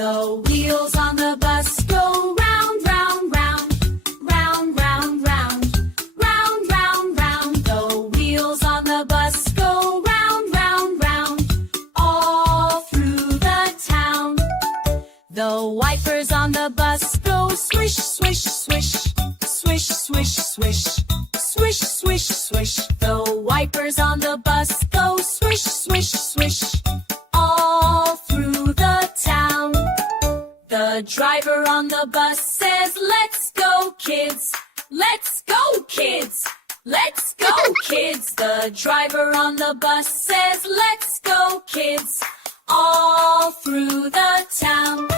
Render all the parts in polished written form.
The wheels on the bus go round, round, round, round, round, round, round, round, round. The wheels on the bus go round, round, round, all through the town. The wipers on the bus go swish, swish, swish, swish, swish, swish, swish, swish, swish. The wipers on the bus go swish, swish, swish, all through the town. The driver on the bus says, "Let's go, kids! Let's go, kids! Let's go, kids!" The driver on the bus says, "Let's go, kids!" all through the town.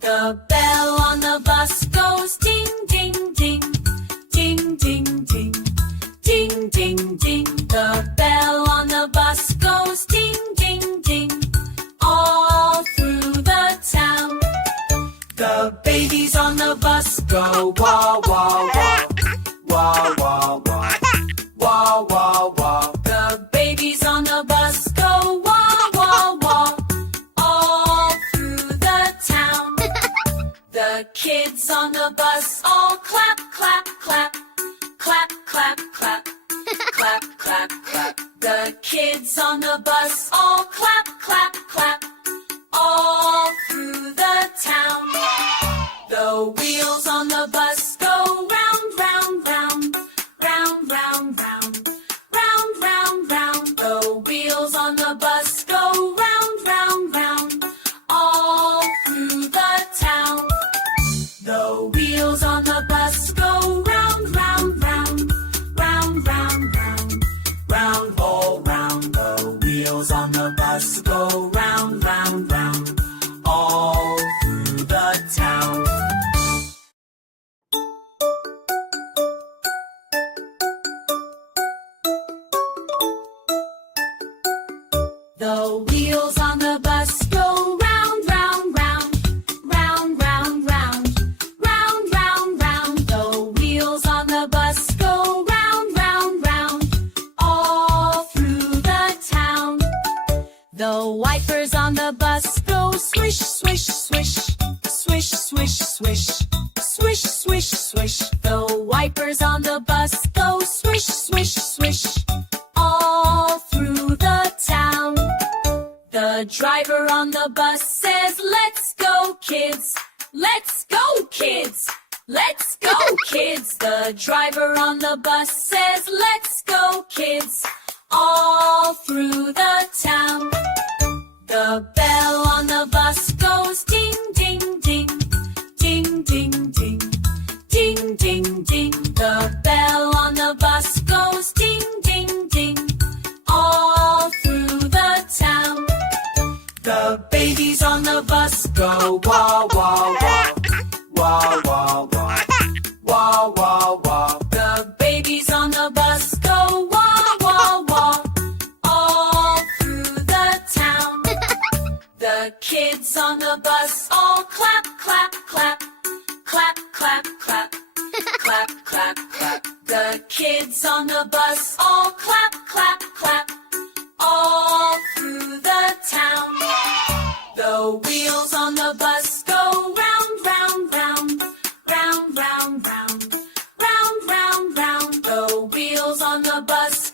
The bell on the bus goes ding, ding, ding, ding, ding, ding, ding, ding, ding. The bell on the bus goes ding, ding, ding, all through the town. The babies on the bus go wah, wah, wah, wah, wah, wah, wah, wah, wah. The babies on the bus go wah, wah, wah, all through the town. The kids on the bus all clap, clap, clap, clap, clap, clap, clap, clap, clap. The kids on the bus all clap, clap, clap, all through the town. The wheels on the bus go round, round, round, round, round, round, round, round, round. The wheels on the bus go round, round, round, all through the town. The wheels on the bus go round, round, round, round, round, round, round, all round. The wheels on the bus go round, round, round, all through the town. The wheels on the bus go round, round, round, round, round, round, round, round, round. The wheels on the bus go round, round, round, all through the town. The wipers on the bus go swish, swish, swish, swish, swish, swish, swish, swish, swish. The wipers on the bus go swish, swish, swish, all through the town. The driver on the bus says, "Let's go, kids! Let's go, kids! Let's go, kids!" The driver on the bus says, "Let's go, kids!" all through the town. The bell on the bus goes ding, ding, ding, ding, ding, ding, ding, ding, ding. The bell on the bus goes ding, ding, ding, all through the town. The babies on the bus go wah, wah, wah, wah, wah, wah, wah, wah, wah. The babies on the bus go wah, wah, wah, all through the town. The kids on the bus all clap, clap, clap, clap, clap, clap, clap, clap, clap. The kids on the bus all clap, clap, clap, all through the town. The wheels on the bus go round, round, round, round, round, round, round, round, round. The wheels on the bus